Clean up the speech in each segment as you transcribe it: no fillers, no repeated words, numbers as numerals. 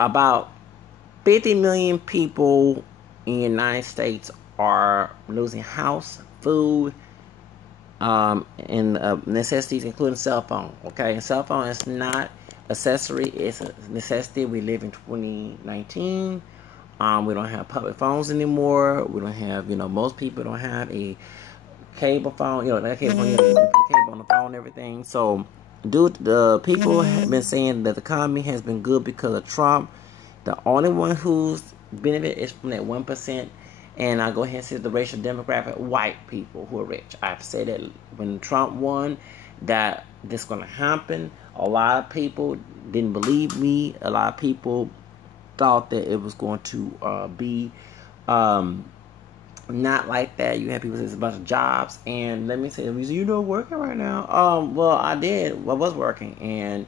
About 50 million people in the United States are losing house, food, and necessities, including cell phone. Okay, and cell phone is not accessory; it's a necessity. We live in 2019. We don't have public phones anymore. We don't have, most people don't have a cable phone. That cable phone, you put cable on the phone and everything. So, the people have been saying that the economy has been good because of Trump. The only one who's benefited is from that 1%. And I go ahead and say the racial demographic, white people who are rich. I've said that when Trump won, that this is going to happen. A lot of people didn't believe me. A lot of people thought that it was going to be not like that. You have people say it's a bunch of jobs. And let me say, you're not working right now. Well, I did. I was working. And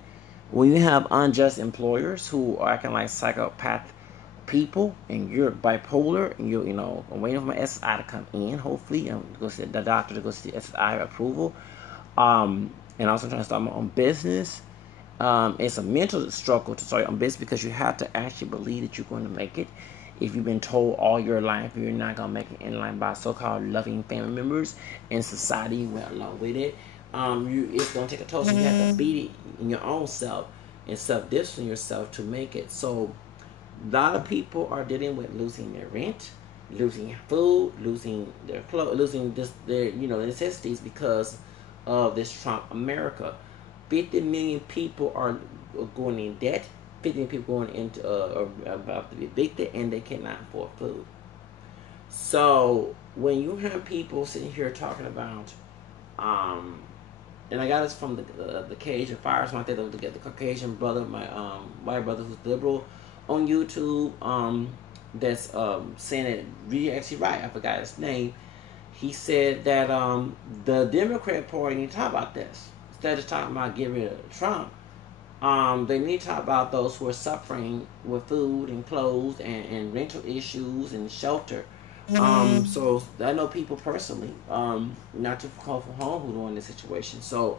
when you have unjust employers who are acting like psychopath people, and you're bipolar, and I'm waiting for my SSI to come in. Hopefully, I'm going to see the doctor to go see SSI approval. And also trying to start my own business. It's a mental struggle to start your own business because you have to actually believe that you're going to make it. If you've been told all your life you're not going to make it in line by so-called loving family members and society went along with it, it's going to take a toll. So you have to beat it in your own self and self-discipline yourself to make it. So a lot of people are dealing with losing their rent, losing food, losing their clothes, losing their necessities because of this Trump America. 50 million people are going in debt. 50 million people going into about to be evicted, and they cannot afford food. So when you have people sitting here talking about, and I got this from the Cajun Fires, I think to get the Caucasian brother, my white brother who's liberal, on YouTube, that's saying it really actually right. I forgot his name. He said that the Democrat Party need to talk about this. Instead of talking about getting rid of Trump, they need to talk about those who are suffering with food and clothes and rental issues and shelter. So I know people personally, not too far from home, who are in this situation. So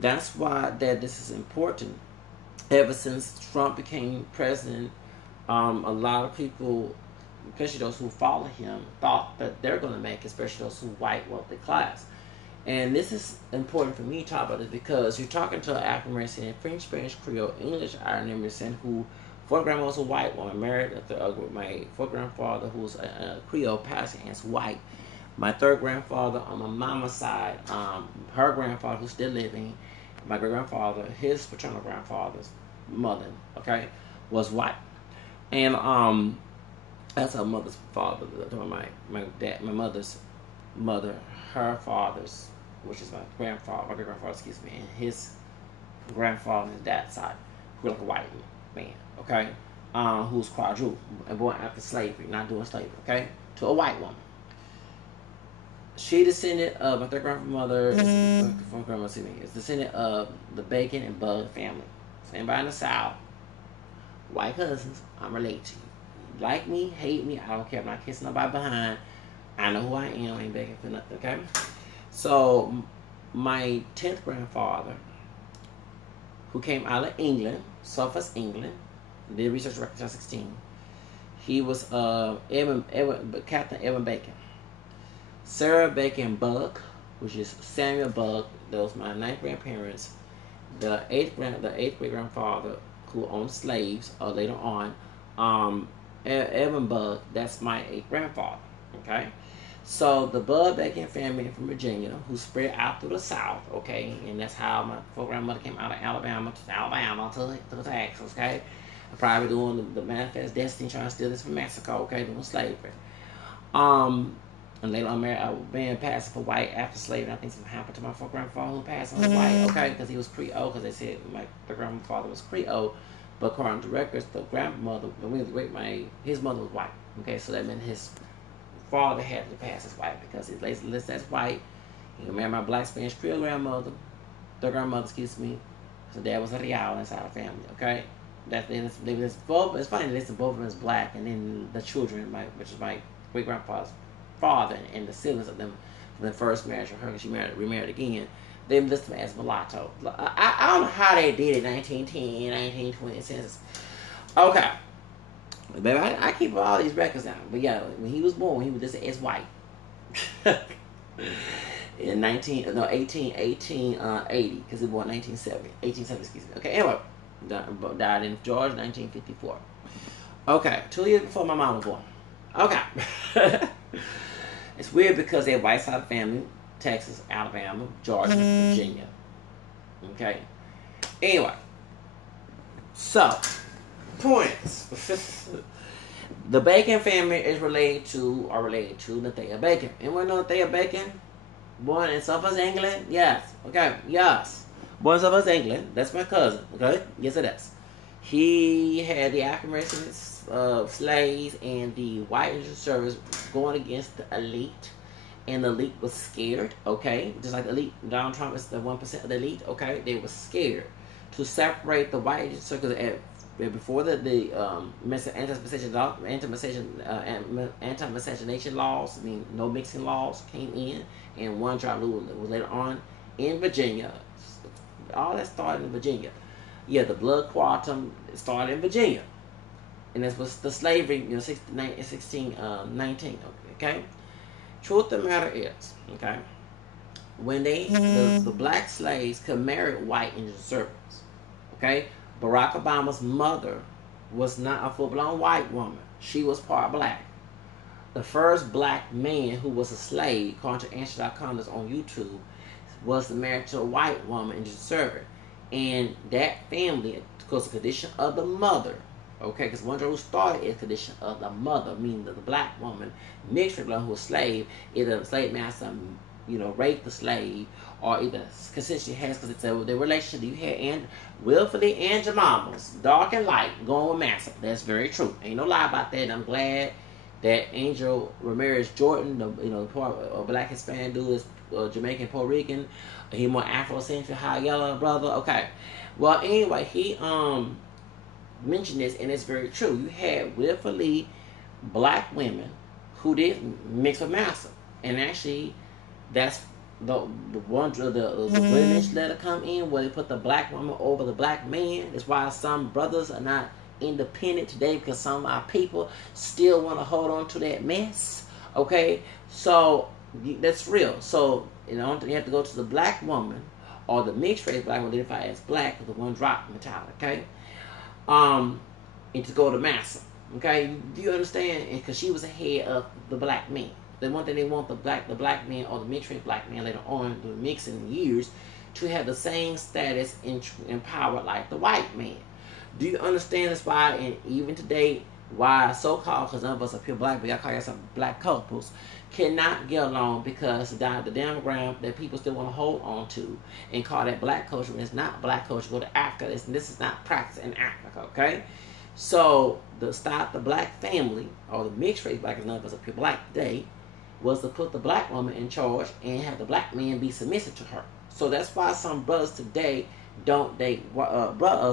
that's why that this is important. Ever since Trump became president, a lot of people, especially those who follow him, thought that they're going to make it, especially those who white wealthy class. And this is important for me to talk about this because you're talking to an African American, French, Spanish, Creole, English, Irish American who, fourth grandma was a white woman, married my fourth grandfather who was a Creole passing as white. My third grandfather on my mama's side, her grandfather who's still living, my great grandfather, his paternal grandfather's mother, okay, was white. And that's her mother's father, my mother's mother, her father's, which is my grandfather, my great grandfather, excuse me, and his grandfather, his dad's side, who was like a white man, okay, who's quadruple and born after slavery, not doing slavery, okay, to a white woman. She descended of my third grandmother, is descendant of the Bacon and Bug family. So anybody in the South, white cousins, I'm related to you. Like me, hate me, I don't care. I'm not kissing nobody behind. I know who I am. I ain't begging for nothing, okay? So, my 10th grandfather, who came out of England, Suffolk, England, did research records at 16. He was Captain Evan Bacon. Sarah Bacon Bug, which is Samuel Bug, those my 9th grandparents. The 8th great grandfather who owned slaves later on. Evan Bug, that's my 8th grandfather. Okay, so the Bug Bacon family from Virginia, who spread out through the South. Okay, and that's how my fourth grandmother came out of Alabama to the Texas. Okay, probably doing the manifest destiny, trying to steal this from Mexico. Okay, doing slavery. And later on, being passed for white after slavery. I think something happened to my fourth grandfather who passed on white. Okay, because he was Creole. Because they said my grandfather was Creole, but according to records, the grandmother, his mother was white. Okay, so that meant his father had to pass as white because his list as white. He married my black Spanish Creole grandmother, third grandmother, excuse me. So dad was a Real inside the family. Okay, it's funny that both of them is black, and then the children, which is my great grandfather's father and the siblings of them from the first marriage of her, because she remarried again. They list him as mulatto. I don't know how they did it 1910, 1920 census. Okay. Baby, I keep all these records down. But yeah, when he was born, he was listed as white. In 1880, because he was born 1870, excuse me. Okay, anyway, died in Georgia, 1954. Okay, 2 years before my mom was born. Okay. It's weird because they're white side family, Texas, Alabama, Georgia, Virginia. Okay. Anyway, so points. The Bacon family is related to Nathaniel Bacon. Anyone know Nathaniel Bacon? Born in Suffolk, England? Yes. Okay, yes. Born in Suffolk, England. That's my cousin. Okay? Yes, it is. He had the African American slaves and the white service going against the elite. And the elite was scared, okay? Just like the elite, Donald Trump is the 1% of the elite, okay? They were scared to separate the white circles before the anti-miscegenation laws, I mean, no mixing laws came in, and one tribe rule was later on in Virginia. All that started in Virginia. Yeah, the blood quantum started in Virginia. And this was the slavery, 1619, okay? Truth of the matter is, okay, when the black slaves could marry white indentured servants, okay, Barack Obama's mother was not a full-blown white woman. She was part black. The first black man who was a slave, according to Answer.com that's on YouTube, was married to a white woman indentured servant. And that family, because the condition of the mother, okay, because one who started is condition of the mother, meaning that the black woman mixed with one who was slave, either the slave master, raped the slave, or either consistently has, because it's the relationship you had, and willfully and Jemima's, dark and light, going with master. That's very true. Ain't no lie about that. And I'm glad that Angel Ramirez Jordan, the black Hispanic dude, is Jamaican, Puerto Rican. He more Afrocentric, high yellow brother. Okay. Well, anyway, he mentioned this, and it's very true. You had willfully black women who did mix with master, and actually, that's the British letter come in where they put the black woman over the black man. That's why some brothers are not independent today, because some of our people still want to hold on to that mess. Okay, so that's real. So you have to go to the black woman or the mixed race black woman identified as black, with the one drop mentality. Okay. And to go to massa, okay? Do you understand? Because she was ahead of the black men. The one thing they want the black man or the mixed race black man later on, the mixing years, to have the same status and power like the white man. Do you understand? That's why, and even today, why so-called, because none of us are pure black, but y'all call yourself black couples, cannot get along, because the demographic that people still want to hold on to and call that black culture, when it's not black culture. Go to Africa. This is not practiced in Africa, okay? So to stop the black family or the mixed race black, because none of us are pure black today, was to put the black woman in charge and have the black man be submissive to her. So that's why some brothers today don't date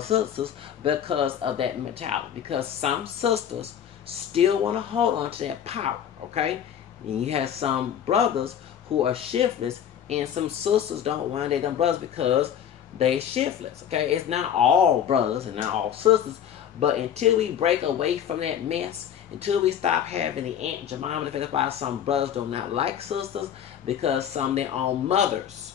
sisters, because of that mentality. Because some sisters still want to hold on to that power, okay? And you have some brothers who are shiftless, and some sisters don't want to date them brothers because they shiftless, okay? It's not all brothers and not all sisters, but until we break away from that mess, until we stop having the Aunt Jemima, that's why some brothers do not like sisters, because some of their own mothers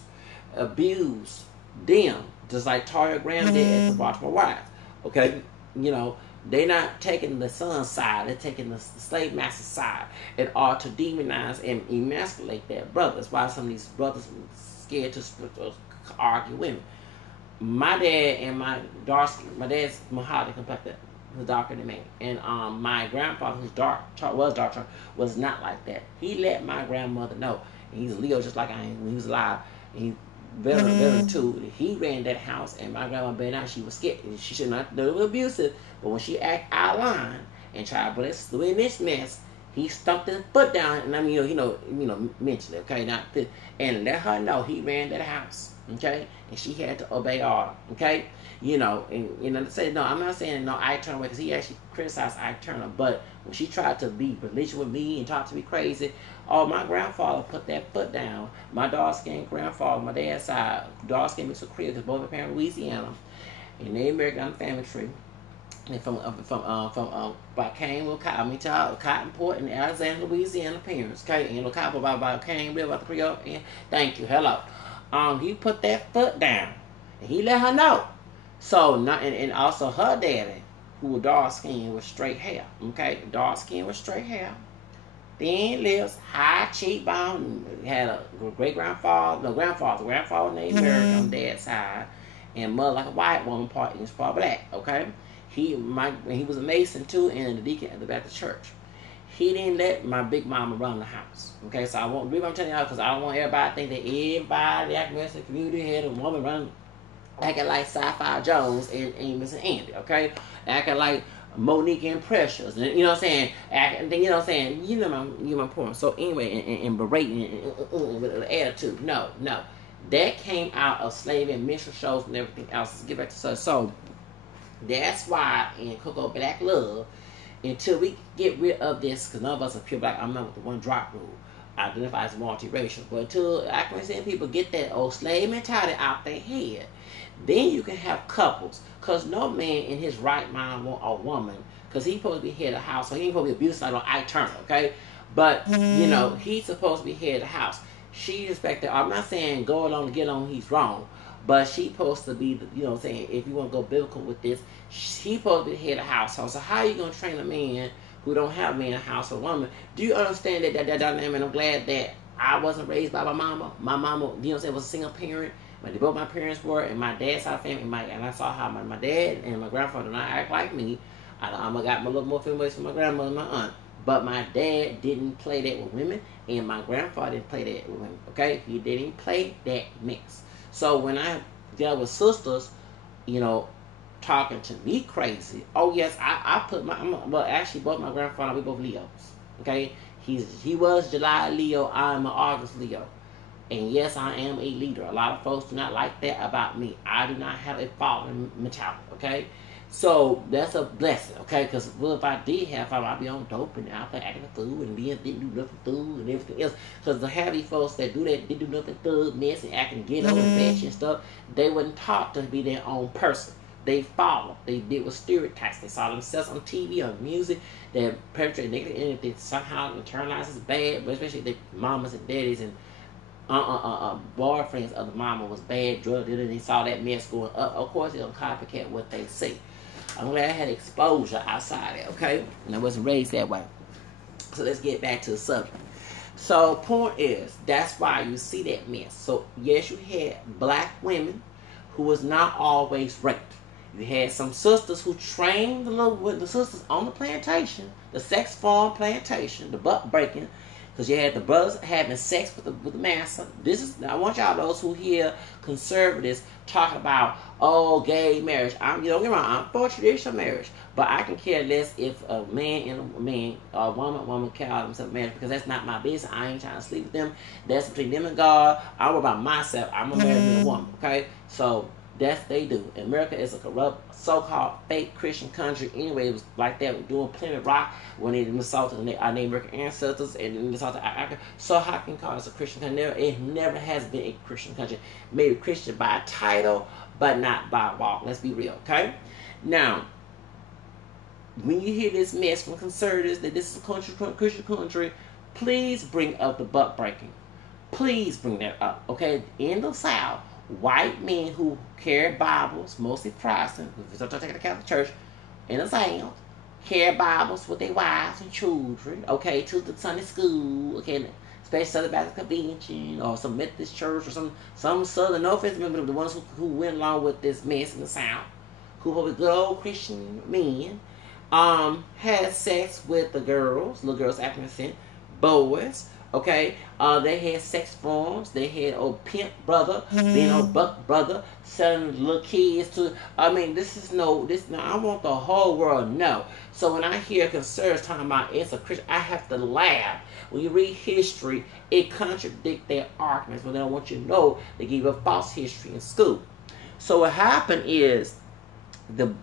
abuse them, just like Taria Graham did at the Baltimore Wives, okay? They're not taking the son's side, they're taking the slave master's side in order to demonize and emasculate that brother. That's why some of these brothers are scared to argue women. My dad and my dad's Mahadi complected, was darker than me. And my grandfather, who's was dark, was not like that. He let my grandmother know. And he's Leo just like I am when he was alive. And he veteran too. He ran that house, and my grandma been out. She was scared. She should not do it abusive. But when she act out of line and try to bless in this mess, He stumped his foot down, and I mean, mentioned it, okay? Not this, and let her know he ran to the house, okay? And she had to obey order, okay? And say no. I'm not saying no Ike Turner way, because he actually criticized Ike Turner, but when she tried to be religious with me and talk to me crazy, oh, my grandfather put that foot down. My dark-skinned grandfather, my dad's side, dark-skinned mixed with Creole, because both my parents were Louisiana, and they American on the family tree. And by came with Cotton Port in Alexandria, Louisiana, parents. Okay, and cotton by came live about the Creole. And thank you, hello. He put that foot down, and he let her know. So not and also her daddy, who was dark skinned with straight hair. Okay, dark skin with straight hair, thin lips, high cheekbone. Had a grandfather named America on dad's side, and mother like a white woman, part black. Okay. He was a Mason too, and the deacon at the Baptist church. He didn't let my big mama run the house. Okay, so I'm telling y'all because I don't want everybody to think that everybody in the community had a woman running, acting like Sci-Fi Jones and Amos and Andy. Okay, acting like Monique and Precious, and you know what I'm saying. Acting, you know what I'm saying. You know my point. So anyway, and berating with an attitude. No, that came out of slavery and minstrel shows and everything else. Let's get back to so. That's why in Cocoa Black Love, until we get rid of this, because none of us are pure black, I'm not with the one drop rule. I identify as multiracial. But until African people get that old slave mentality out their head, then you can have couples. Because no man in his right mind want a woman, because he's supposed to be head of the house, so he ain't supposed to be abusive like Ike Turner, okay? But, he's supposed to be head of the house. She respected, I'm not saying go along to get on, he's wrong. But she's supposed to be, if you want to go biblical with this, she's supposed to be the head of the household. So how are you going to train a man who don't have a man in the house or woman? Do you understand that dynamic? I'm glad that I wasn't raised by my mama. My mama, was a single parent. But both my parents were, and my dad's side of the family, and I saw how my dad and my grandfather did not act like me. I got a little more familiar with my grandmother and my aunt. But my dad didn't play that with women, and my grandfather didn't play that with women. Okay? He didn't play that mix. So when I dealt with sisters, talking to me crazy, oh yes, I put actually both my grandfather, we both Leos. Okay? He was July Leo, I'm an August Leo. And yes, I am a leader. A lot of folks do not like that about me. I do not have a following mentality, okay? So that's a blessing, okay? Because if I did have fun, I'd be on dope and out there acting a fool and didn't do nothing fool and everything else. Because the heavy folks that do that, didn't do nothing thug, mess and acting ghetto and bitch and stuff, they weren't taught to be their own person. They follow. They did with stereotypes. They saw themselves on TV, on music. They perpetrate negative energy. They somehow internalized as bad, but especially their mamas and daddies and boyfriends of the mama was bad drug dealers. They saw that mess going up. Of course, they'll copycat what they say. I'm glad I had exposure outside it, okay? And I wasn't raised that way. So let's get back to the subject. So point is, that's why you see that mess. So yes, you had black women who was not always raped. You had some sisters who trained the sisters on the plantation, the sex farm plantation, the butt breaking. Because you had the brothers having sex with the master. I want y'all, those who hear conservatives talking about, gay marriage. Don't get me wrong, I'm for traditional marriage. But I can care less if a man and a man, or a woman call themselves marriage, because that's not my business. I ain't trying to sleep with them. That's between them and God. I worry about myself. I'm a married woman, okay? So that's they do. America is a corrupt, so-called fake Christian country. Anyway, it was like that doing Plymouth Rock when they assaulted our Native American ancestors and then assaulted Africa. So how can you call us a Christian country? It never has been a Christian country. Maybe Christian by title, but not by walk. Let's be real, okay? Now, when you hear this mess from conservatives that this is a Christian country, please bring up the butt breaking. Please bring that up, okay? In the South, white men who carry Bibles, mostly Protestant, if you're taking the Catholic Church, in the South, carry Bibles with their wives and children, okay, to the Sunday school, okay, especially Southern Baptist Convention, or some Methodist church, or some Southern, no offense, remember the ones who went along with this mess in the South, who were good old Christian men, had sex with the girls, little girls, African descent, boys, Okay, they had sex forms. They had old pimp brother, being old buck brother, selling little kids to. I mean, this is no. This now. I want the whole world to know. So when I hear conservatives talking about it's a Christian, I have to laugh. When you read history, it contradicts their arguments. But they don't want you to know they give you a false history in school. So what happened is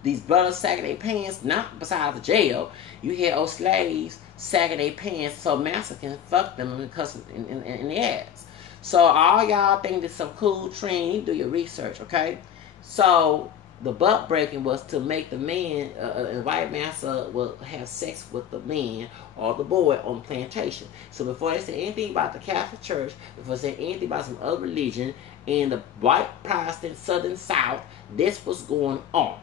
these brothers sagging their pants, not besides the jail. You had old slaves sagging their pants so master can fuck them and cuss in the ass. So all y'all think this some cool trend, you do your research, okay? So the butt breaking was to make the man, a white master will have sex with the man or the boy on the plantation. So before they say anything about the Catholic Church, before they say anything about some other religion, in the white Protestant Southern South, this was going on.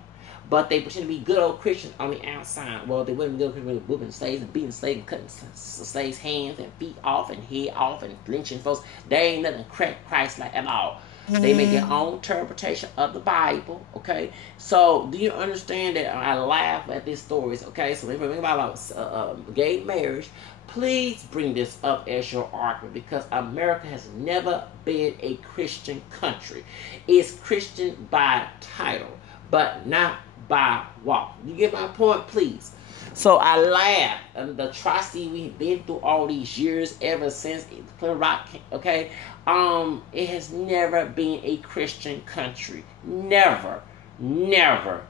But they pretend to be good old Christians on the outside. Well, they wouldn't be good Christians, whooping slaves and beating slaves and cutting slaves' hands and feet off and head off and lynching folks. They ain't nothing Christ-like at all. They make their own interpretation of the Bible, okay? So, do you understand that I laugh at these stories, okay? So, when you think about gay marriage, please bring this up as your argument, because America has never been a Christian country. It's Christian by title, but not by walk. You get my point, please? So I laugh at the atrocity we've been through all these years, ever since Clinton Rock, okay? It has never been a Christian country. Never, never,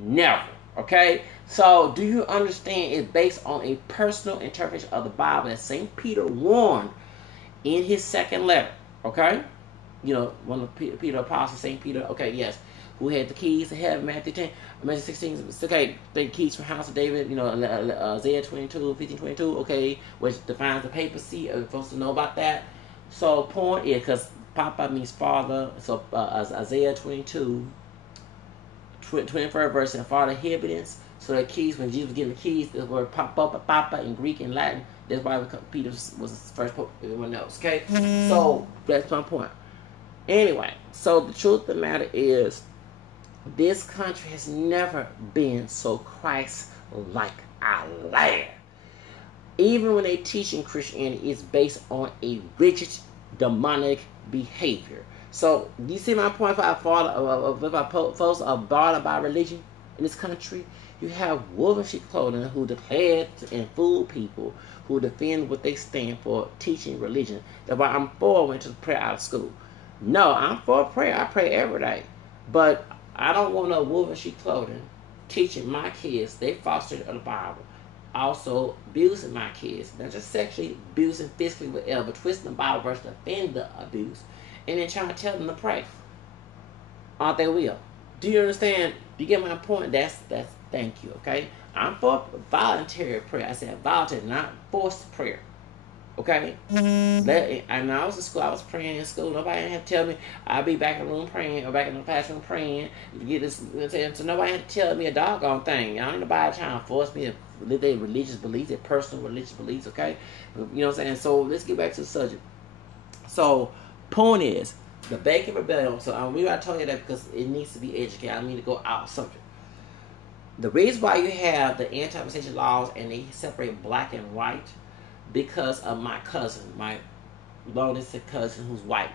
never, okay? So do you understand it's based on a personal interpretation of the Bible that St. Peter warned in his second letter, okay? You know, one of Peter apostles, St. Peter, okay, yes, who had the keys to heaven, Matthew 10, Matthew 16, okay, the keys from house of David, you know, Isaiah 22, 15, 22, okay, which defines the papacy. Are supposed to know about that? So, point is, because Papa means father, so Isaiah 22, 23rd verse, and father evidence. So the keys, when Jesus was giving the keys, the word Papa in Greek and Latin, that's why Peter was the first pope, everyone else, okay? So, that's my point. Anyway, so the truth of the matter is, this country has never been so Christ-like. I laugh. Even when they teach in Christianity, it's based on a rigid, demonic behavior. So, do you see my point? If folks are bothered by religion in this country, you have wolf in sheep clothing who declare and fool people, who defend what they stand for, teaching religion. That's why I'm for went to prayer out of school. No, I'm for prayer. I pray every day. But I don't want no wolf in sheep clothing teaching my kids they fostered the Bible. Also abusing my kids. Not just sexually abusing, physically, whatever. Twisting the Bible verse to defend the abuse. And then trying to tell them to pray. Aren't they will? Do you understand? Do you get my point? That's thank you, okay? I'm for voluntary prayer. I said voluntary, not forced prayer. Okay? And I was in school, I was praying in school. Nobody had to tell me. I'll be back in the room praying, or back in the classroom praying. You get this, so nobody had to tell me a doggone thing. I ain't nobody trying to force me to live their religious beliefs, their personal religious beliefs, okay? You know what I'm saying? So let's get back to the subject. So, point is, the Bacon Rebellion, so I told you that because it needs to be educated. I need to go out of subject. The reason why you have the anti-abstention laws and they separate black and white, because of my cousin, my longest cousin who's white,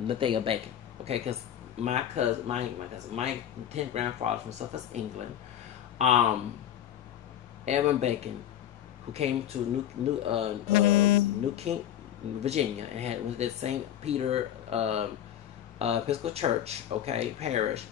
Nathaniel Bacon. Okay, because my 10th grandfather from Suffolk, England, Edwin Bacon, who came to New King, Virginia, and was at St. Peter Episcopal Church, okay, parish.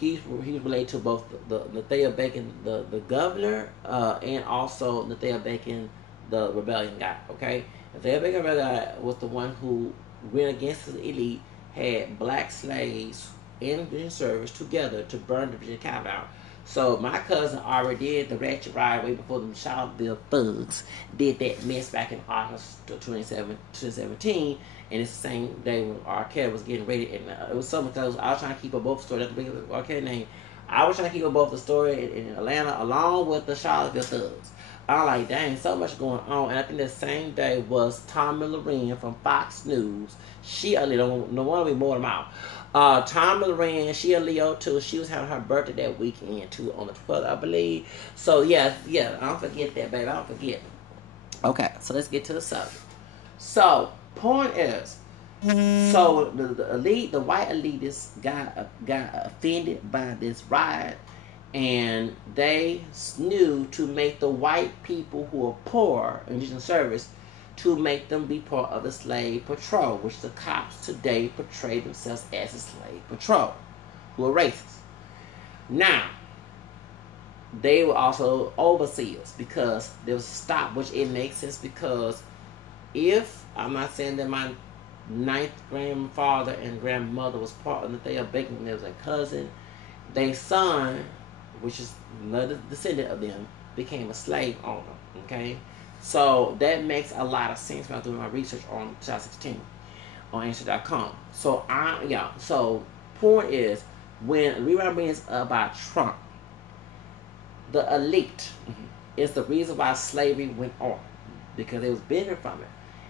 He's related to both the Nathaniel Bacon, the governor, and also Nathaniel Bacon, the rebellion guy. Okay, Nathaniel Bacon, the rebellion guy, was the one who went against the elite, had black slaves in service together to burn the Virginia cow down. So my cousin already did the ratchet ride way before the Charlottesville thugs did that mess back in August 2017. And it's the same day when Arcade was getting ready. And it was so much I was trying to keep up both stories. That's the big Arcade name. I was trying to keep up both the story in Atlanta along with the Charlottesville thugs. I'm like, dang, so much going on. And I think the same day was Tommy Lorraine from Fox News. She a Leo, no one will be more than out. Tommy Lorraine, she a Leo too. She was having her birthday that weekend too, on the 12th, I believe. So yeah, I don't forget that, baby. I don't forget. Okay, so let's get to the subject. So, point is, so the elite, the white elitists got offended by this riot, and they knew to make the white people who are poor in indigent service, to make them be part of the slave patrol, which the cops today portray themselves as a slave patrol, who are racist. Now, they were also overseers because there was a stop, which it makes sense because if, I'm not saying that my ninth grandfather and grandmother was part of the thing of baking, there was a cousin, their son, which is another descendant of them, became a slave owner. Okay, so that makes a lot of sense when I do my research on 2016 on answer.com. So so point is, when we were reading about Trump, the elite is the reason why slavery went on, because they was benefiting from it.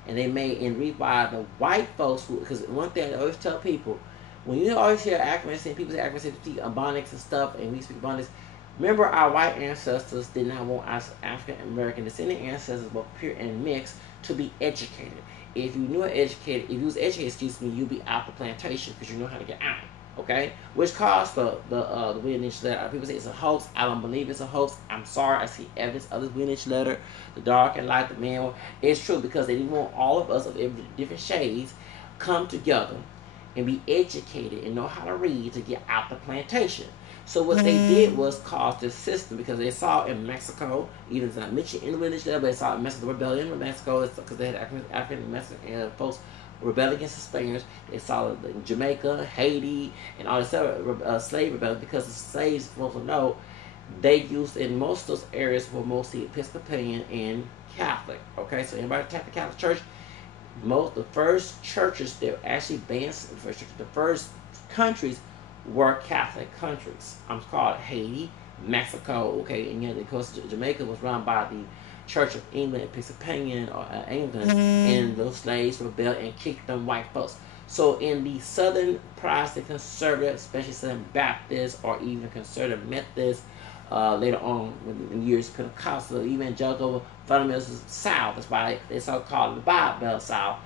And they made and revive the white folks who, because one thing I always tell people, when you always hear Africans and people say Africans speak Ebonics and stuff, and we speak Ebonics, remember our white ancestors did not want us African American descendant ancestors, both pure and mixed, to be educated. If you knew educated, if you was educated, excuse me, you'd be out the plantation because you know how to get out. Okay, which caused the Williams letter. People say it's a hoax. I don't believe it's a hoax. I'm sorry. I see evidence of the Williams letter, the dark and light, the man. It's true because they didn't want all of us of different shades come together and be educated and know how to read to get out the plantation. So what they did was cause this system, because they saw in Mexico, even if it's not mentioned in the Williams letter, but they saw in Mexico, the rebellion in Mexico, because they had African Mexican folks rebel against the Spaniards. They saw in Jamaica, Haiti, and all this other slave rebellion, because the slaves, supposed to know, they used in most of those areas were mostly Episcopalian and Catholic. Okay, so anybody attacked the Catholic Church? The first churches that actually banned the first countries were Catholic countries. I'm called Haiti, Mexico. Okay, and yet of course Jamaica was run by the Church of England, Episcopalian or Anglican, and those slaves rebelled and kicked them white folks. So in the Southern Protestant conservative, especially Southern Baptist or even conservative Methodist, later on in years Pentecostal, evangelical, fundamentalists South, that's why they so-called the Bible Belt South,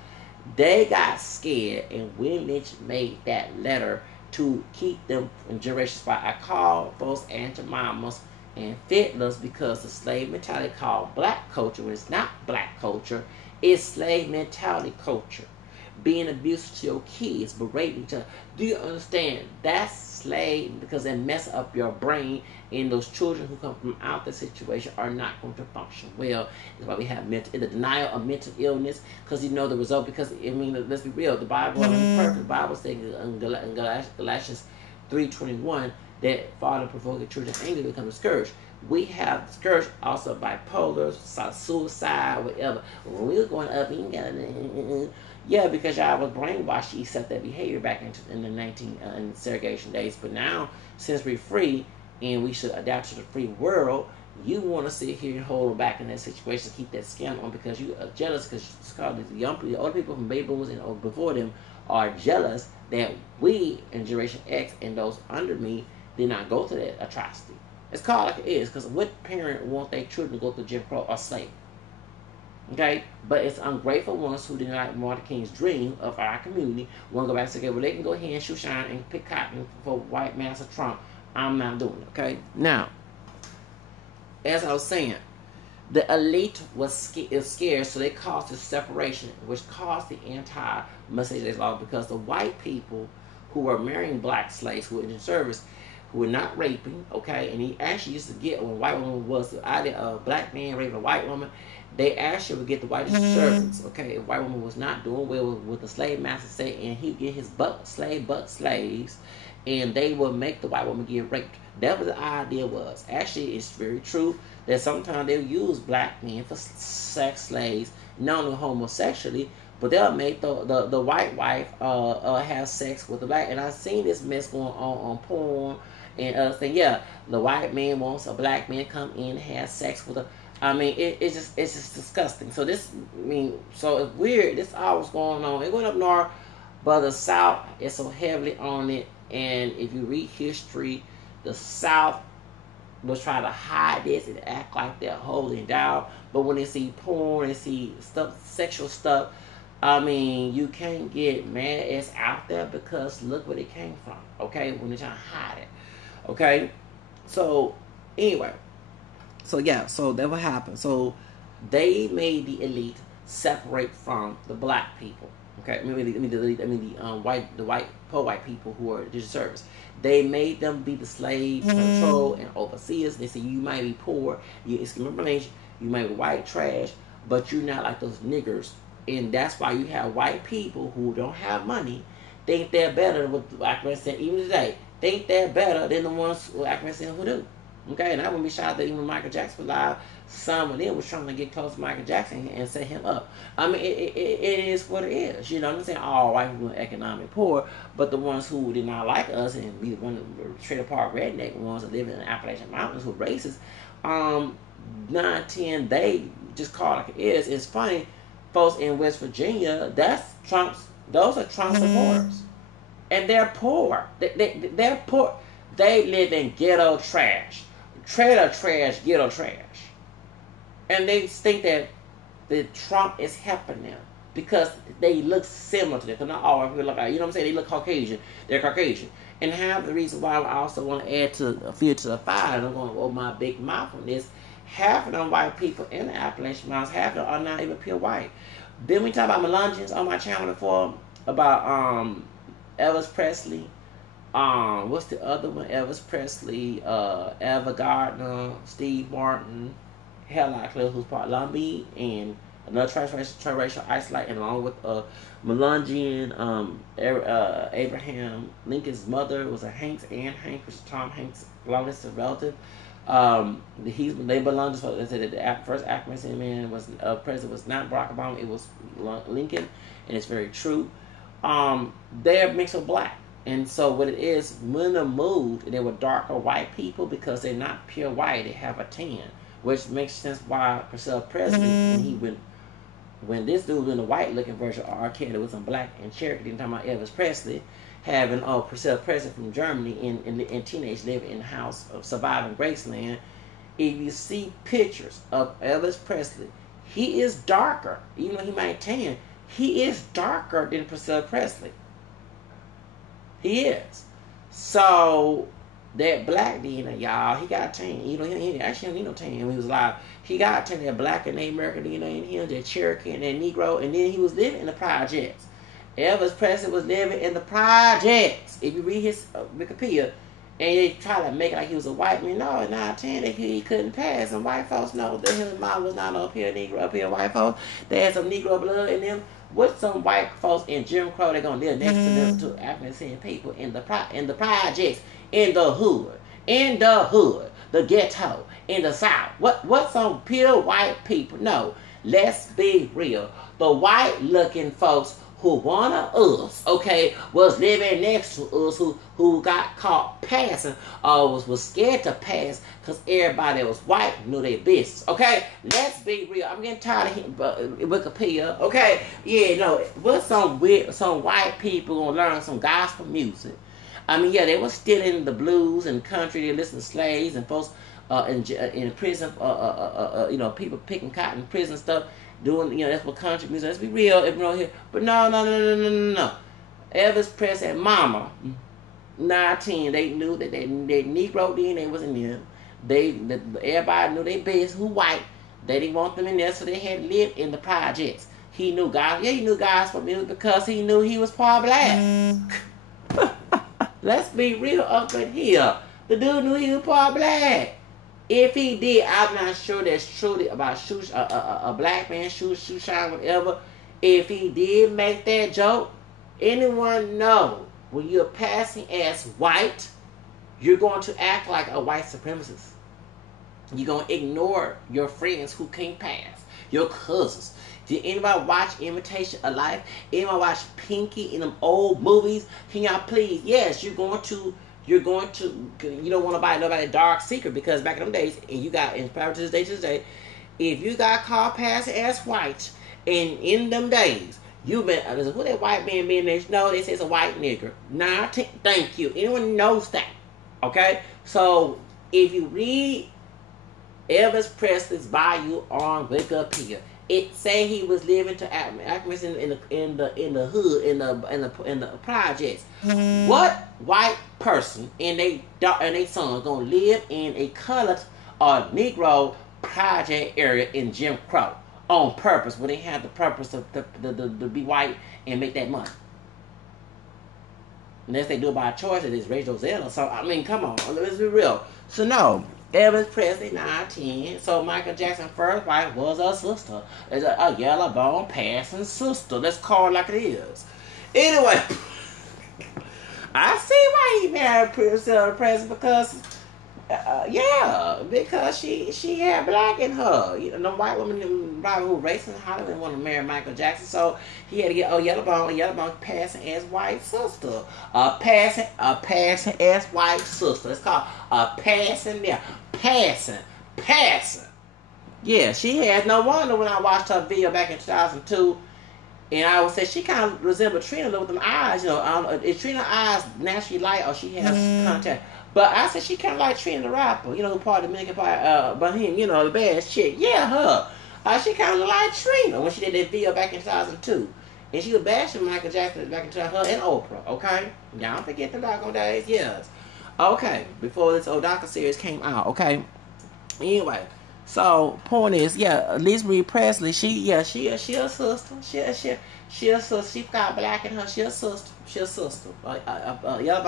they got scared, and William Lynch made that letter to keep them in generations. Why I call folks anti-mamas and fiddlers, because the slave mentality called black culture, when it's not black culture, it's slave mentality culture. Being abusive to your kids, berating to, do you understand? That's slave, because it mess up your brain, and those children who come from out the situation are not going to function well. That's why we have the denial of mental illness, because you know the result. Because I mean, let's be real, the Bible is perfect. The Bible says in Galatians 3:21 that father provoking children of anger become a scourge. We have the scourge also bipolar, suicide, whatever. When we were going up, you got yeah, because y'all was brainwashed to accept that behavior back in the segregation days. But now, since we're free and we should adapt to the free world, you want to sit here and hold them back in that situation, keep that skin on, because you are jealous, because it's called the older people from baby boomers and before them are jealous that we in Generation X and those under me did not go through that atrocity. It's called like it is, because what parent want their children to go through Jim Crow or slavery? Okay, but it's ungrateful ones who did not Martin King's dream of our community want to go back and say, okay, well, they can go ahead and shoot shine and pick cotton for white master Trump. I'm not doing it. Okay, now, as I was saying, the elite was scared, so they caused this separation, which caused the anti-Miscellaneous law, because the white people who were marrying black slaves who were in service, who were not raping, okay, and he actually used to get, when a white woman was the idea of a black man raping a white woman, they actually would get the white servants, okay, if a white woman was not doing well with the slave master say, and he'd get his slaves, and they would make the white woman get raped. That was the idea was. Actually, it's very true that sometimes they'll use black men for sex slaves, not only homosexually, but they'll make the white wife have sex with the black. And I've seen this mess going on porn and other things. Yeah, the white man wants a black man come in and have sex with a. I mean, it's just disgusting. So so it's weird. This all was going on. It went up north, but the South is so heavily on it. And if you read history, the South was trying to hide this and act like they're holding down. But when they see porn and see stuff, sexual stuff, I mean, you can't get mad it's out there because look where it came from. Okay, when they're trying to hide it. Okay, so anyway, so yeah, so that what happened. So they made the elite separate from the black people. Okay, the poor white people who are just service. They made them be the slaves, control, and overseers. They say you might be poor, you might be white trash, but you're not like those niggers. And that's why you have white people who don't have money, think they're better than what black men say, even today, think they're better than the ones who black men say who do. Okay, and I wouldn't be shocked that even when Michael Jackson was alive, some of them was trying to get close to Michael Jackson and set him up. I mean, it is what it is. You know what I'm saying? All white people are economically poor, but the ones who did not like us and be one of the trailer park redneck ones that live in the Appalachian Mountains who are racist, 9, 10, they just call it like it is. It's funny, folks in West Virginia, those are Trump supporters. And they're poor. They're poor. They live in ghetto trash. Trailer trash, ghetto trash. And they think that Trump is helping them because they look similar to them. Because not all people look like, you know what I'm saying? They look Caucasian. They're Caucasian. And half the reason why I also want to add to a few to the fire, and I'm going to open my big mouth on this, half of them white people in the Appalachian Mountains, half of them are not even pure white. Then we talk about Melungeons on my channel before, about Elvis Presley. What's the other one? Elvis Presley, Eva Gardner, Steve Martin, Hell Clear, who's part of Lumbee, and another transracial isolate, and along with Melungeon, Abraham Lincoln's mother was a Hanks, Anne Hanks, which is Tom Hanks' longest relative. They belonged to the first African man was president was not Barack Obama, it was Lincoln, and it's very true. They're mixed with black. And so what it is, when they moved, they were darker white people because they're not pure white, they have a tan. Which makes sense why Priscilla Presley, when this dude was in the white looking version of R. Kelly with some black and Cherokee, then talking about Elvis Presley, having Priscilla Presley from Germany in teenage living in the house of surviving Graceland. If you see pictures of Elvis Presley, he is darker. Even though he might tan, he is darker than Priscilla Presley. He is. So that black DNA, y'all, he got tan. You know, he actually didn't need no tan when he was alive. He got tan, that black and Native American DNA in him, that Cherokee and that Negro, and then he was living in the projects. Elvis Presley was living in the projects. If you read his Wikipedia, and they try to make it like he was a white man, no, not tan, he couldn't pass. And white folks know that his mom was not no pure Negro, pure white folks. They had some Negro blood in them. With some white folks in Jim Crow, they're gonna live next to them to African people in the projects, in the hood, the ghetto, in the South. What's some pure white people? No, let's be real. The white looking folks who one of us, okay, was living next to us, who got caught passing, or was scared to pass because everybody that was white knew their business, okay? Let's be real. I'm getting tired of Wikipedia, okay? Yeah, no, what's some white people gonna learn some gospel music? I mean, yeah, they were stealing the blues and country. They listened to slaves and folks in prison, people picking cotton in prison stuff. Doing, that's what country music. Let's be real, everyone here. But no. Elvis Presley and Mama, 9-10, they knew that their Negro DNA was in them. Everybody knew their business, who white. They didn't want them in there, so they had lived in the projects. He knew God. Yeah, he knew gospel music because he knew he was part black. Let's be real up in here. The dude knew he was part black. If he did, I'm not sure that's true about a black man, shoe shine, whatever. If he did make that joke, anyone know when you're passing as white, you're going to act like a white supremacist. You're going to ignore your friends who can't pass, your cousins. Did anybody watch Imitation of Life? Anybody watch Pinky in them old movies? Can y'all please? Yes, you don't want to buy nobody dark secret, because back in them days, and you got, in prior to this day, if you got called passing as white, and in them days, you've been, who that white man being there? No, they say it's a white nigger. Nah, thank you. Anyone knows that. Okay? So, if you read Elvis Presley's bio on Wikipedia, it say he was living to acclimates in the hood in the projects. What white person and they son gonna live in a colored or Negro project area in Jim Crow on purpose when they have the purpose to be white and make that money? Unless they do it by choice, it is Rachel Zell or something. I mean, come on, let's be real. So no, Elvis Presley 9-10. So Michael Jackson's first wife was a sister. It's a yellow bone passing sister. Let's call it like it is. Anyway, I see why he married Priscilla Presley because, because she had black in her. You know, the white woman probably who racing in Hollywood wanted to marry Michael Jackson, so he had to get a yellow bone passing as white sister, a passing as white sister. It's called a passing. Yeah, she had no wonder when I watched her video back in 2002. And I would say she kind of resembled Trina with them eyes. You know, is Trina's eyes naturally light or she has contact? But I said she kind of like Trina the rapper. You know, who part of the Dominican part, but him, you know, the bad chick. Yeah, her. She kind of like Trina when she did that video back in 2002. And she was bashing Michael Jackson back in 2000, her and Oprah. Okay, y'all don't forget the doggone days. Yes. Okay, before this old docu series came out. Okay. Anyway. So, point is, Lisa Marie Presley, she a sister. She a sister. She got black in her. She a sister. She a sister. A yellow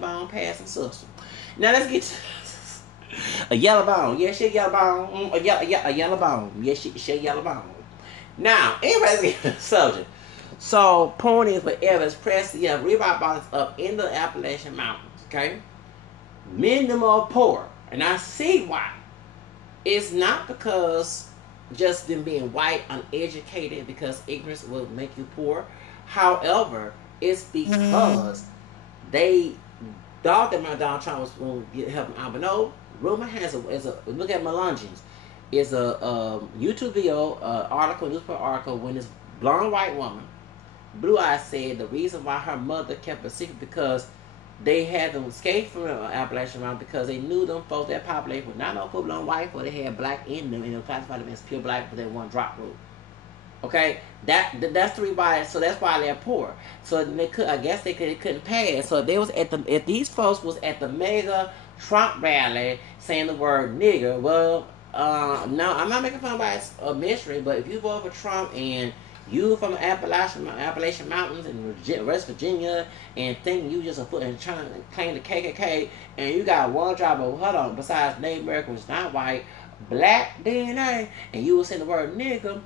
bone passing sister. Now let's get to a yellow bone. Yeah, she a yellow bone. A yellow bone. Yeah, she a yellow bone. Now, anyways, get to the subject. So, point is, with Elvis Presley, Reebok bought us up in the Appalachian Mountains. Okay, minimal poor, and I see why. It's not because just them being white, uneducated, because ignorance will make you poor. However, it's because they thought that my Donald Trump was going to help him out. But no, rumor has a look at Melungeons. It's a YouTube video, newspaper article, when this blonde white woman, Blue Eyes, said the reason why her mother kept a secret because they had them escape from the Appalachian Mountain because they knew them folks, that population was not no full-blown white, but they had black in them, and they classified them as pure black for that one drop rule. Okay, that's the reason why. So that's why they're poor. So they could, I guess they couldn't pass. So they was if these folks was at the mega Trump rally saying the word nigger. Well, no, I'm not making fun of a mystery, but if you vote for Trump and you from Appalachian Mountains in West Virginia and think you just a foot and trying to claim the KKK and you got one job of besides Native American, which is not white, black DNA, and you will say the word nigga,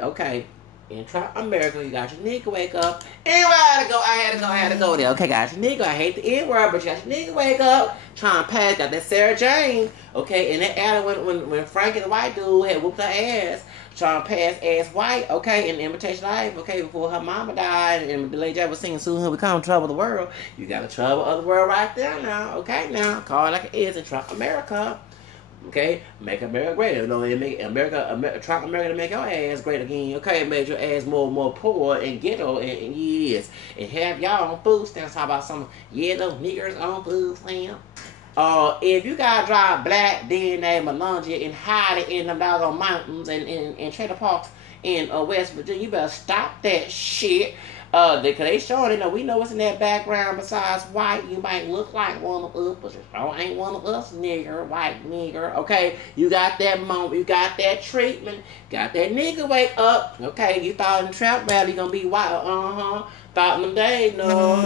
okay, in Trump America, you got your nigga wake up. Anyway, I had to go there. Okay, got your nigga. I hate the N word, but you got your nigga wake up. Trying to pass, got that Sarah Jane. Okay, and that alley when Frankie the white dude had whooped her ass, trying to pass as white, okay, in the Imitation Life, okay, before her mama died, and the lady Jack was singing Soon He'll Become Trouble of the World. You got the trouble of the world right there now, okay, now, call it like it is in Trump America, okay, make America great. You know, make Trump America to make your ass great again, okay, make your ass more poor and ghetto, and yes, and have y'all on food stamps. How about some those niggers on food stamps? If you gotta drive black DNA Melungeon and hide it in them doggone mountains and trailer parks in West Virginia, you better stop that shit. Because they showing we know what's in that background besides white. You might look like one of us, but you sure ain't one of us, nigger, white nigger. Okay, you got that moment, you got that treatment, got that nigga wake up. Okay, you thought in trap rally you gonna be white, thought in them days, no,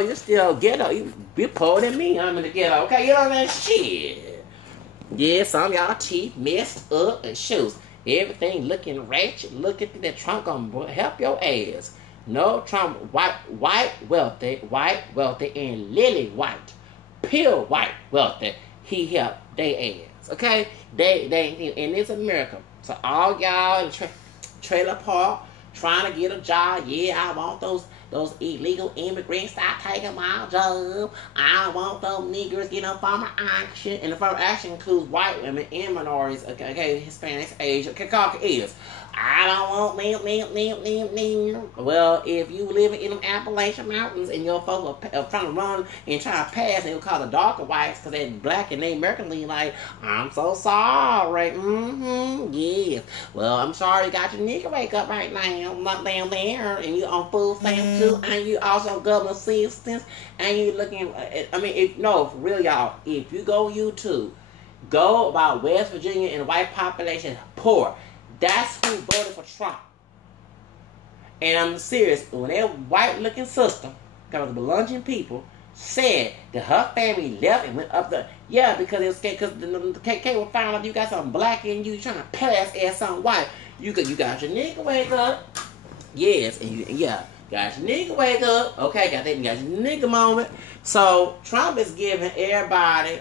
you still ghetto. You be poorer than me. I'm in the ghetto. Okay, you know what I mean? Shit. Yeah, some of y'all teeth messed up and shoes. Everything looking ratchet. Look at that Trump gonna help your ass. No, Trump white wealthy, and lily white, pure white wealthy. He helped they ass. Okay, they and it's America. So all y'all in trailer park trying to get a job. Yeah, I want those those illegal immigrants stop taking my job. I don't want those niggers getting affirmative action. And affirmative action includes white women and minorities, okay, Hispanics, Asian, Caucasians. I don't want them. Well, if you live in them Appalachian Mountains and your folks are trying to run and try to pass, they'll call the darker whites because they're black and they American, like, I'm so sorry. Yes. Well, I'm sorry you got your nigga wake up right now, not down there, and you on food stamps too, and you also government assistance, and you looking, for real, y'all, if you go YouTube, go about West Virginia and the white population, poor. That's who voted for Trump. And I'm serious. When that white-looking sister, because the Belungian people, said that her family left and went up the... Yeah, because the KK will find out you got something black in you, trying to pass as something white. You got your nigga wake up. Yes, and got your nigga wake up. Okay, got your nigga moment. So, Trump is giving everybody...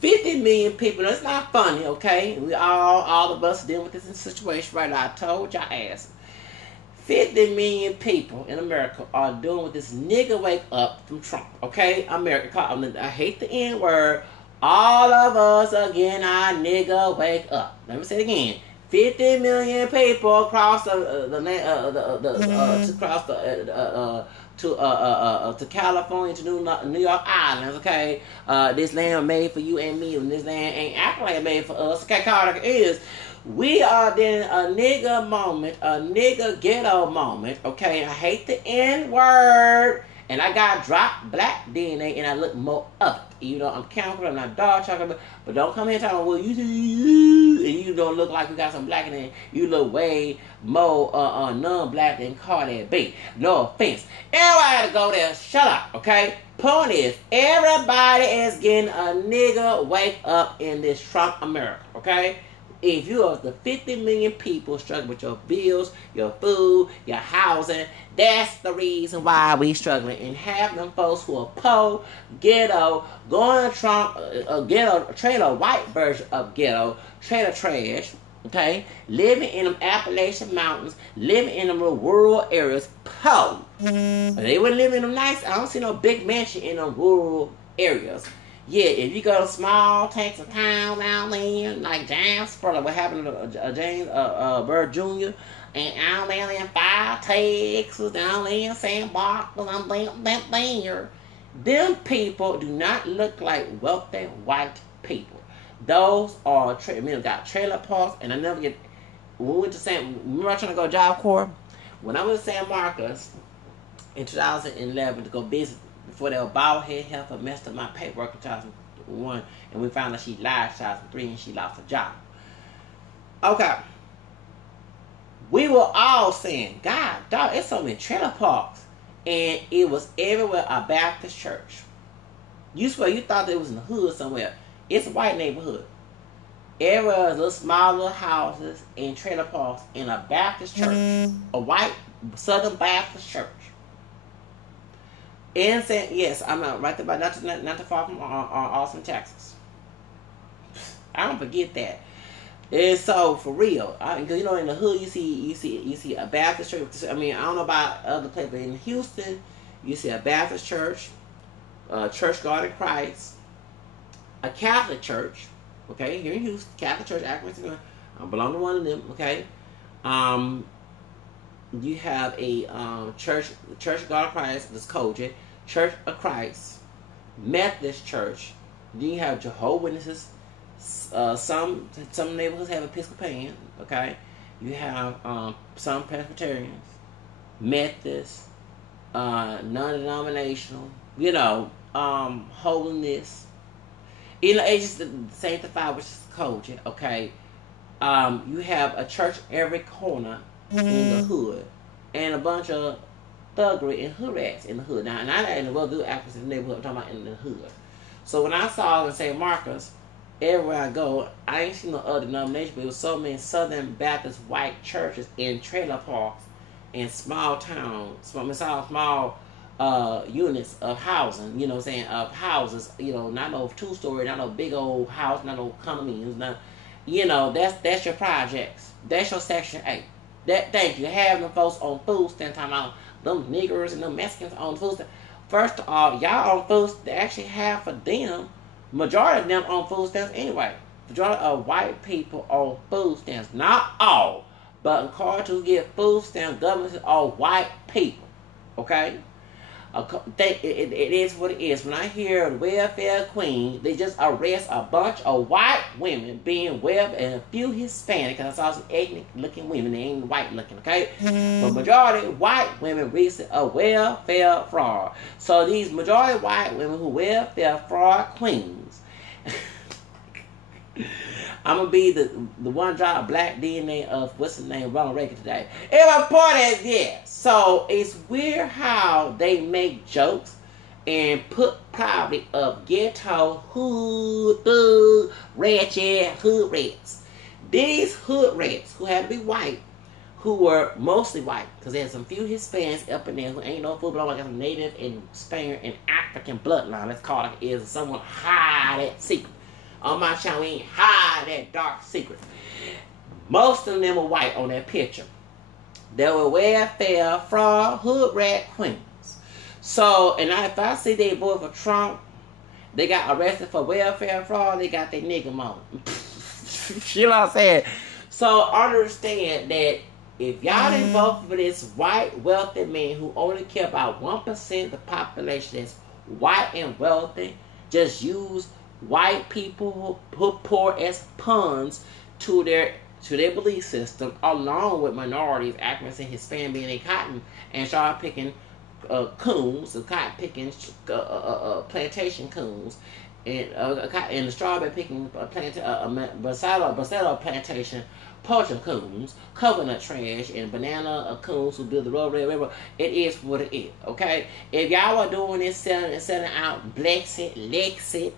50 million people. It's not funny, okay? We all of us dealing with this situation right now. I told y'all ass. 50 million people in America are doing with this nigga wake up from Trump, okay? America, I hate the N word. All of us again, our nigga wake up. Let me say it again. 50 million people across to California, to New York Islands, okay? This land made for you and me, and this land ain't actually made for us. Okay, Carter is. We are in a nigga moment, a nigga ghetto moment, okay? I hate the N-word, and I got dropped black DNA, and I look more up. You know, I'm counting, I'm not dog chocolate, but don't come here talking, well, and you don't look like you got some black in there. You look way more non-black than Cardi B. No offense. Everybody go there, shut up, okay? Point is, everybody is getting a nigga wake up in this Trump America, okay? If you are the 50 million people struggling with your bills, your food, your housing, that's the reason why we struggling. And have them folks who are poor, ghetto, going to Trump, ghetto, trailer white version of ghetto, trailer trash, okay? Living in them Appalachian Mountains, living in them rural areas, poor. They wouldn't live in them nice. I don't see no big mansion in them rural areas. Yeah, if you go to small tanks of town down there, like James, like what happened to James Bird Jr., and down there in 5 Texas, down there in San Marcos, I'm that there. Them people do not look like wealthy white people. Those are, got trailer parks, and I never get, when we went to remember I was trying to go to Job Corps? When I went to San Marcos in 2011 to go visit, before they were bald head heifer messed up my paperwork in 2001, and we found out she lied in 2003 and she lost her job. Okay. We were all saying, God, dog, it's so many trailer parks. And it was everywhere a Baptist church. You swear you thought it was in the hood somewhere. It's a white neighborhood. Everywhere little small little houses and trailer parks in a Baptist church. A white Southern Baptist church. And saying, yes, I'm right there, not too far from Austin, Texas. I don't forget that. And so, for real, because in the hood you see a Baptist church. I don't know about other places, but in Houston, you see a Baptist church, Church God in Christ, a Catholic church. Okay, here in Houston, Catholic church. I belong to one of them. Okay, you have a Church God of Christ, that's Koji, Church of Christ, Methodist Church. Then you have Jehovah's Witnesses. Some neighborhoods have Episcopalian. Okay, you have some Presbyterians, Methodists, non-denominational. Holiness. It's just sanctified, which is Koji. Okay, you have a church every corner in the hood, and a bunch of thuggery and hood rats in the hood. Now, not in the well-do actors in the neighborhood, I'm talking about in the hood. So when I saw in St. Marcos, everywhere I go, I ain't seen no other denomination, but it was so many Southern Baptist white churches in trailer parks in small towns, small units of housing, of houses, not no 2-story, not no big old house, not no condominiums, not, that's your projects. That's your Section 8. That thank you. Have them folks on food stamps, talking about them niggers and them Mexicans on food stamps. First of all, y'all on food stamps, they actually have for them, majority of them on food stamps anyway. Majority of white people on food stamps. Not all, but according to get food stamps, government is all white people. Okay? It is what it is. When I hear welfare queen, they just arrest a bunch of white women being welfare and a few Hispanic, because I saw some ethnic looking women, they ain't white looking, okay? But majority white women receive a welfare fraud. So these majority white women who welfare fraud queens, I'm gonna be the one drop black DNA of what's the name, Ronald Reagan today. And my point is, yeah. So it's weird how they make jokes and put poverty of ghetto hood thug ratchet hood rats. These hood rats who had to be white, who were mostly white, because there's some few Hispanics up in there who ain't no food, but I got some native and Spaniard and African bloodline. Let's call it like it is. Someone hide that secret. On my channel, we ain't hide that dark secret. Most of them are white on that picture. They were welfare fraud hood rat queens. So, and if I see they vote for Trump, they got arrested for welfare fraud, they got their nigga moment. You know what I'm saying? So, understand that if y'all didn't vote for this white wealthy man who only care about 1% of the population that's white and wealthy, just use white people who poor as pawns to their belief system, along with minorities, Africans and Hispanic being a cotton and start picking coons, cotton picking plantation coons, and the strawberry picking Bracero plantation poaching coons, coconut trash, and banana coons who build the railroad. It is what it is. Okay, if y'all are doing this selling out Blexit, Lexit,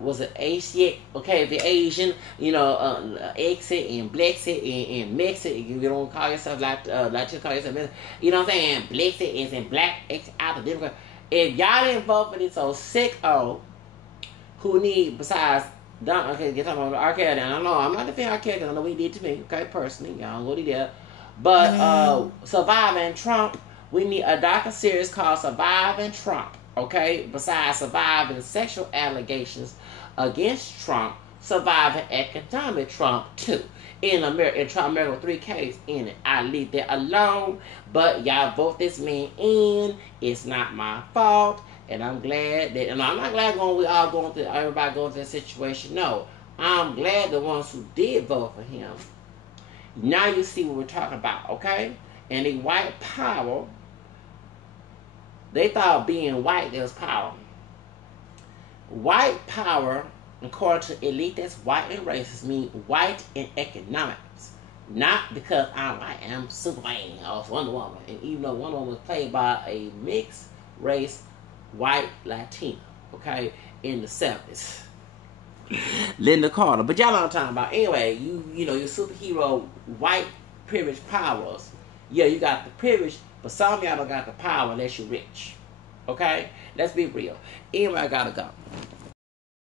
was it Asian? Okay, if you're Asian, you know, exit and Blexit and Mexit. You don't call yourself like you call yourself, you know what I'm saying? Blexit is in black X out the Democrat. If y'all didn't vote for this old sicko who need, besides, okay, get talking about R. Kelly. I don't know, I'm not defending R. Kelly because I know what he did to me, okay, personally. Y'all know what he did. But surviving Trump, we need a docu-series called Surviving Trump. Okay, besides surviving sexual allegations against Trump, surviving economic Trump too. In Trump America with 3 Ks in it. I leave that alone, but y'all vote this man in. It's not my fault, and I'm glad that. And I'm not glad everybody going through that situation. No, I'm glad the ones who did vote for him. Now you see what we're talking about, okay? And the white power. They thought being white, there was power. White power, according to elite that's white and racist, mean white in economics. Not because I'm white, I'm Superman or Wonder Woman. And even though Wonder Woman was played by a mixed race, white Latina, okay, in the 70s. Linda Carter. But y'all know what I'm talking about. Anyway, you know, your superhero white privilege powers. Yeah, you got the privilege, but some of y'all don't got the power unless you're rich. Okay? Let's be real. Anyway, I gotta go.